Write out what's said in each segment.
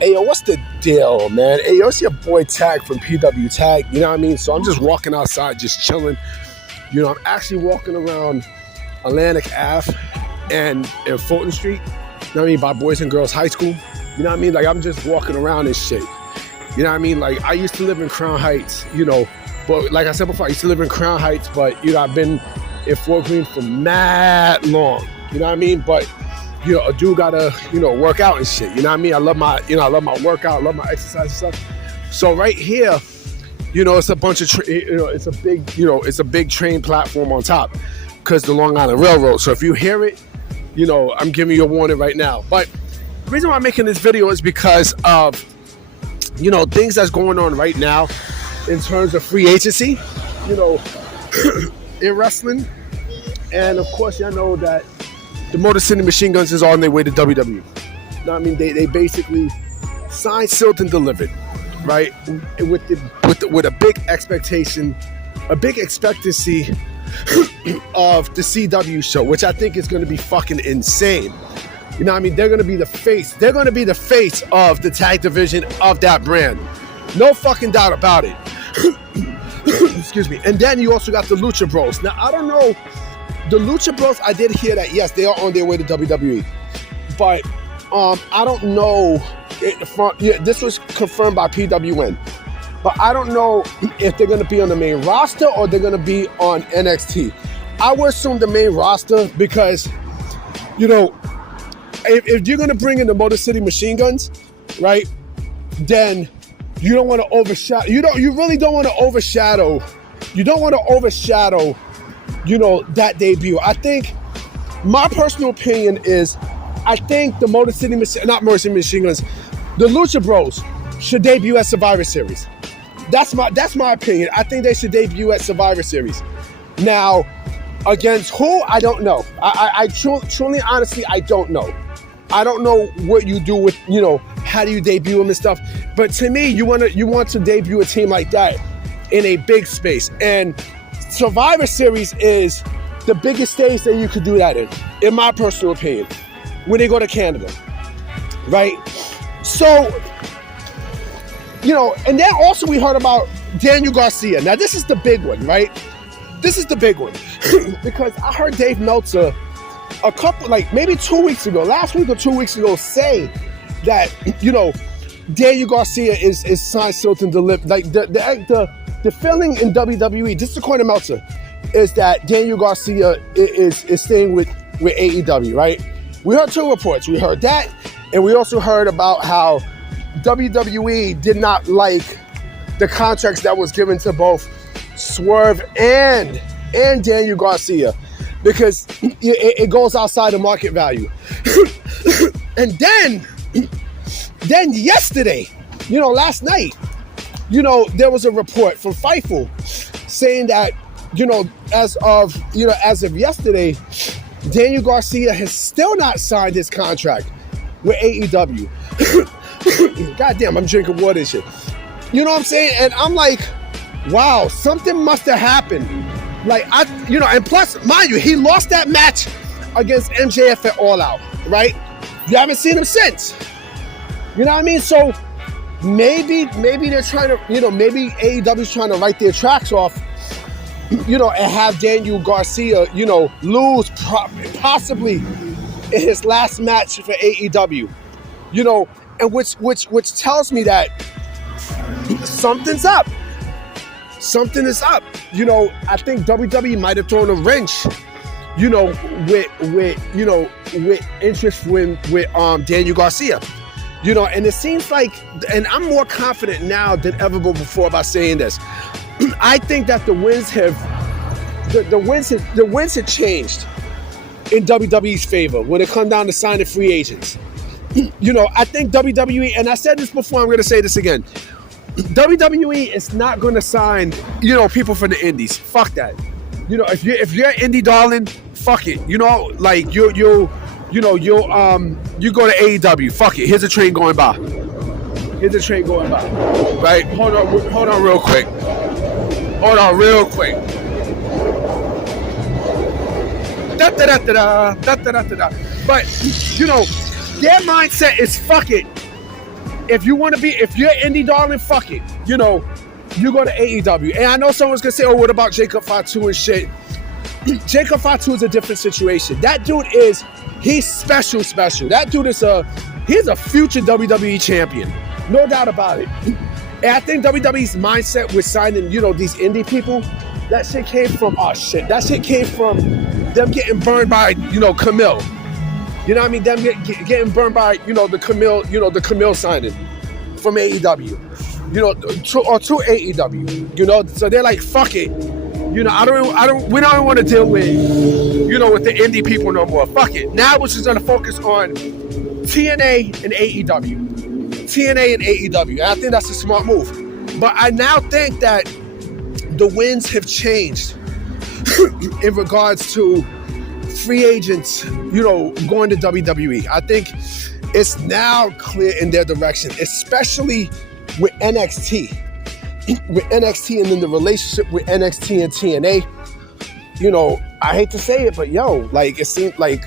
Hey, yo, what's the deal, man? Hey, yo, it's your boy Tag from PW Tag. You know what I mean? So I'm just walking outside, just chilling. You know, I'm actually walking around Atlantic Ave and Fulton Street. You know what I mean? By Boys and Girls High School. You know what I mean? Like, I'm just walking around and shit. You know what I mean? Like, I used to live in Crown Heights, you know. But like I said before, I used to live in Crown Heights, but, you know, I've been in Fort Greene for mad long. You know what I mean? But you know, a dude gotta, you know, work out and shit. You know what I mean? I love my workout, I love my exercise and stuff. So right here, you know, it's a bunch of, it's a big train platform on top because the Long Island Railroad. So if you hear it, you know, I'm giving you a warning right now. But the reason why I'm making this video is because of, you know, things that's going on right now in terms of free agency, you know, in wrestling. And of course, y'all know that the Motor City Machine Guns is on their way to WWE. You know what I mean? They basically signed, sealed, and delivered, right? With a big expectation, a big expectancy of the CW show, which I think is going to be fucking insane. You know what I mean? They're going to be the face. They're going to be the face of the tag division of that brand. No fucking doubt about it. Excuse me. And then you also got the Lucha Bros. Now, I don't know. The Lucha Bros, I did hear that, yes, they are on their way to WWE. But I don't know. This was confirmed by PWN. But I don't know if they're going to be on the main roster or they're going to be on NXT. I would assume the main roster because, you know, if you're going to bring in the Motor City Machine Guns, right, then you don't want to overshadow. You really don't want to overshadow. You don't want to overshadow, you know, that debut. I think my personal opinion is I think the Motor City Machine Guns, the Lucha Bros should debut at Survivor Series. That's my opinion. I think they should debut at Survivor Series. Now, against who? I don't know. I truly, honestly, I don't know. I don't know what you do with, you know, how do you debut them and stuff. But to me, you want to debut a team like that in a big space. And Survivor Series is the biggest stage that you could do that in my personal opinion, when they go to Canada, right? So, you know, and then also we heard about Daniel Garcia. Now, this is the big one, right? This is the big one. Because I heard Dave Meltzer a couple, like maybe 2 weeks ago, last week or 2 weeks ago, say that, you know, Daniel Garcia is signed, sealed, and delivered. Like the feeling in WWE, just according to Meltzer, is that Daniel Garcia is staying with AEW, right? We heard two reports. We heard that, and we also heard about how WWE did not like the contracts that was given to both Swerve and Daniel Garcia because it goes outside the market value. And then yesterday, you know, last night, you know, there was a report from Fightful saying that, you know, as of yesterday, Daniel Garcia has still not signed his contract with AEW. Goddamn, I'm drinking water and shit. You know what I'm saying? And I'm like, wow, something must have happened. Like, and plus, mind you, he lost that match against MJF at All Out, right? You haven't seen him since. You know what I mean? So maybe they're trying to, you know, maybe AEW's trying to write their tracks off, you know, and have Daniel Garcia, you know, lose possibly in his last match for AEW. You know, and which tells me that something's up. Something is up. You know, I think WWE might have thrown a wrench, you know, with interest with Daniel Garcia. You know, and it seems like, and I'm more confident now than ever before about saying this. I think that the winds have changed in WWE's favor when it comes down to signing free agents. You know, I think WWE, and I said this before, I'm going to say this again. WWE is not going to sign, you know, people from the indies. Fuck that. You know, if you're an indie darling, fuck it. You know, like you go to AEW. Fuck it. Here's a train going by. Right? Hold on real quick. But, you know, their mindset is fuck it. if you're indie darling, fuck it. You know, you go to AEW. And I know someone's gonna say, oh, what about Jacob Fatu and shit? Jacob Fatu is a different situation. That dude he's special. That dude he's a future WWE champion. No doubt about it. And I think WWE's mindset with signing, you know, these indie people, that shit came from, that shit came from them getting burned by, you know, Camille. You know what I mean? Them getting burned by, you know, the Camille signing from AEW. You know, to AEW. You know, so they're like, fuck it. You know, we don't want to deal with, you know, with the indie people no more. Fuck it. Now we're just going to focus on TNA and AEW. TNA and AEW. And I think that's a smart move. But I now think that the winds have changed in regards to free agents, you know, going to WWE. I think it's now clear in their direction, especially with NXT. With NXT and then the relationship with NXT and TNA, you know, I hate to say it, but yo, like, it seems like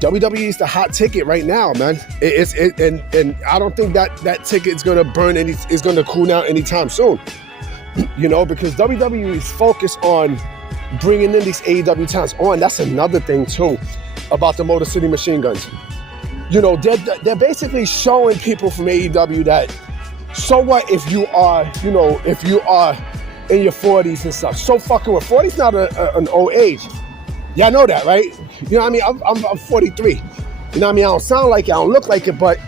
WWE is the hot ticket right now, man. And I don't think that ticket is gonna is gonna cool down anytime soon. You know, because WWE is focused on bringing in these AEW talents on. That's another thing too about the Motor City Machine Guns. You know, they're basically showing people from AEW that, so what if you are in your 40s and stuff? So fucking what? 40's not an old age. Y'all know that, right? You know what I mean? I'm 43. You know what I mean? I don't sound like it, I don't look like it, but,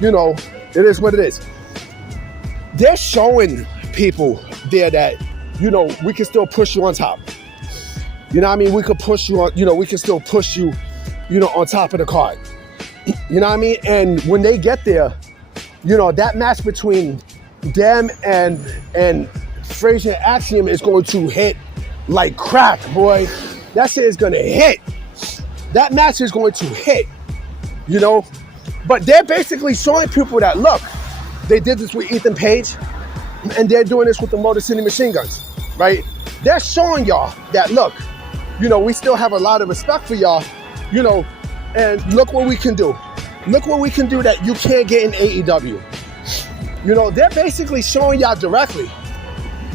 you know, it is what it is. They're showing people there that, you know, we can still push you on top. You know what I mean? We could push you on, you know, we can still push you, you know, on top of the card. You know what I mean? And when they get there, you know, that match between them and Frazier and Axiom is going to hit like crack, boy. That shit is going to hit. That match is going to hit, you know? But they're basically showing people that, look, they did this with Ethan Page, and they're doing this with the Motor City Machine Guns, right? They're showing y'all that, look, you know, we still have a lot of respect for y'all, you know, and look what we can do. Look what we can do that you can't get in AEW. You know, they're basically showing y'all directly,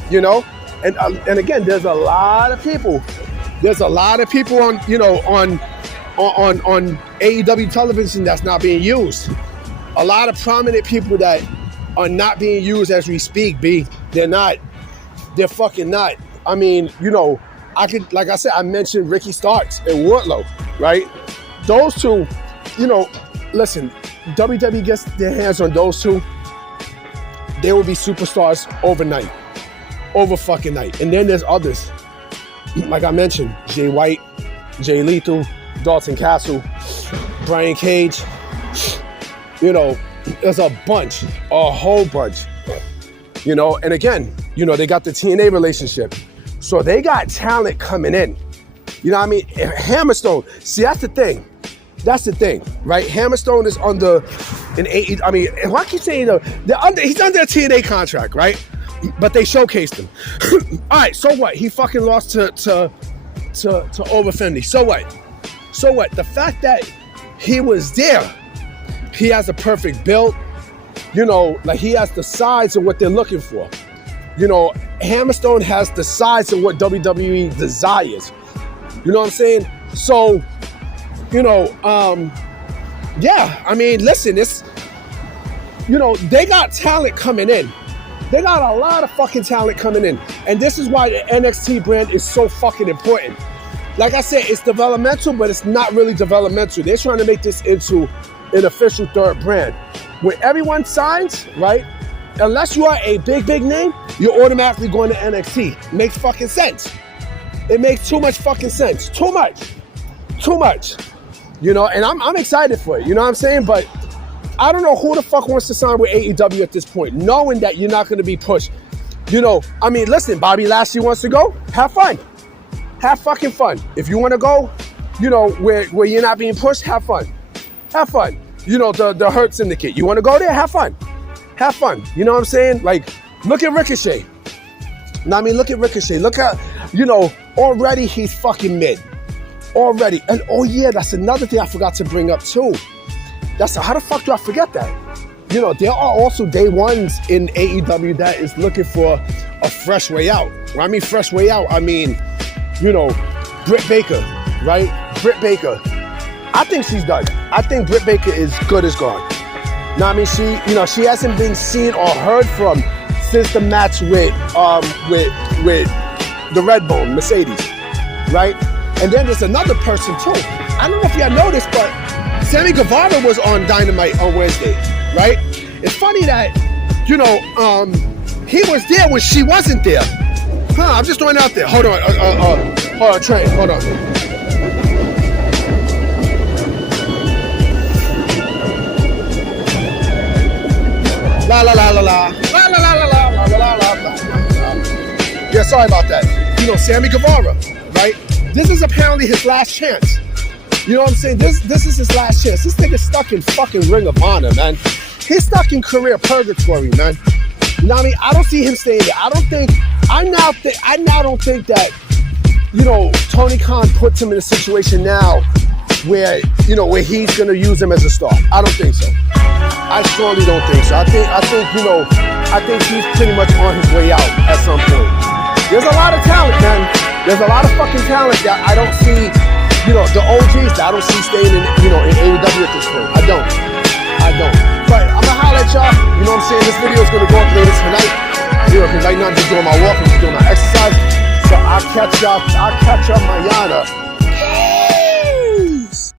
you know? And again, there's a lot of people. There's a lot of people on, you know, on AEW television that's not being used. A lot of prominent people that are not being used as we speak, B. They're not. They're fucking not. I mean, you know, like I said, I mentioned Ricky Starks and Wardlow, right? Those two, you know, listen, WWE gets their hands on those two, they will be superstars overnight. Over fucking night. And then there's others. Like I mentioned, Jay White, Jay Lethal, Dalton Castle, Brian Cage. You know, there's a whole bunch. You know, and again, you know, they got the TNA relationship. So they got talent coming in. You know what I mean? Hammerstone, see, that's the thing. That's the thing, right? Hammerstone is under an AE. I mean, why keep saying he's under a TNA contract, right? But they showcased him. All right, so what? He fucking lost to Overfendi. So what? So what? The fact that he was there, he has a perfect build. You know, like he has the size of what they're looking for. You know, Hammerstone has the size of what WWE desires. You know what I'm saying? So, you know, yeah, I mean, listen, it's, you know, they got talent coming in. They got a lot of fucking talent coming in. And this is why the NXT brand is so fucking important. Like I said, it's developmental, but it's not really developmental. They're trying to make this into an official third brand. When everyone signs, right, unless you are a big name, you're automatically going to NXT. Makes fucking sense. It makes too much fucking sense. Too much. You know, and I'm excited for it. You know what I'm saying? But I don't know who the fuck wants to sign with AEW at this point, knowing that you're not going to be pushed. You know, I mean, listen, Bobby Lashley wants to go. Have fun. Have fucking fun. If you want to go, you know, where you're not being pushed, have fun. Have fun. You know, the Hurt Syndicate. You want to go there? Have fun. Have fun. You know what I'm saying? Like, look at Ricochet. Now, I mean, look at Ricochet. Look at, you know, already he's fucking mid. Already. And oh yeah, that's another thing I forgot to bring up too. How the fuck do I forget that? there are also day ones in AEW that is looking for a fresh way out. When I mean fresh way out, I mean, Britt Baker, right? Britt Baker. I think she's done. I think Britt Baker is good as gone. Now, I mean, she hasn't been seen or heard from since the match with the Redbone, Mercedes, right? And then there's another person too. I don't know if y'all noticed, but Sammy Guevara was on Dynamite on Wednesday, right? It's funny that, he was there when she wasn't there. I'm just throwing it out there. Hold on, Trey, hold on. La la la la la, la la la la la la la la la. Yeah, sorry about that. Sammy Guevara, right? This is apparently his last chance. You know what I'm saying? This is his last chance. This nigga's stuck in fucking Ring of Honor, man. He's stuck in career purgatory, man. You know what I mean? I don't see him staying there. I now don't think that, Tony Khan puts him in a situation now where he's gonna use him as a star. I don't think so. I strongly don't think so. I think he's pretty much on his way out at some point. There's a lot of talent, man. There's a lot of fucking talent that I don't see, the OGs that I don't see staying in AEW at this point. I don't. But I'm gonna holler at y'all. You know what I'm saying? This video is gonna go up later tonight. Because right now I'm just doing my walk, I'm just doing my exercise. So I'll catch y'all mañana.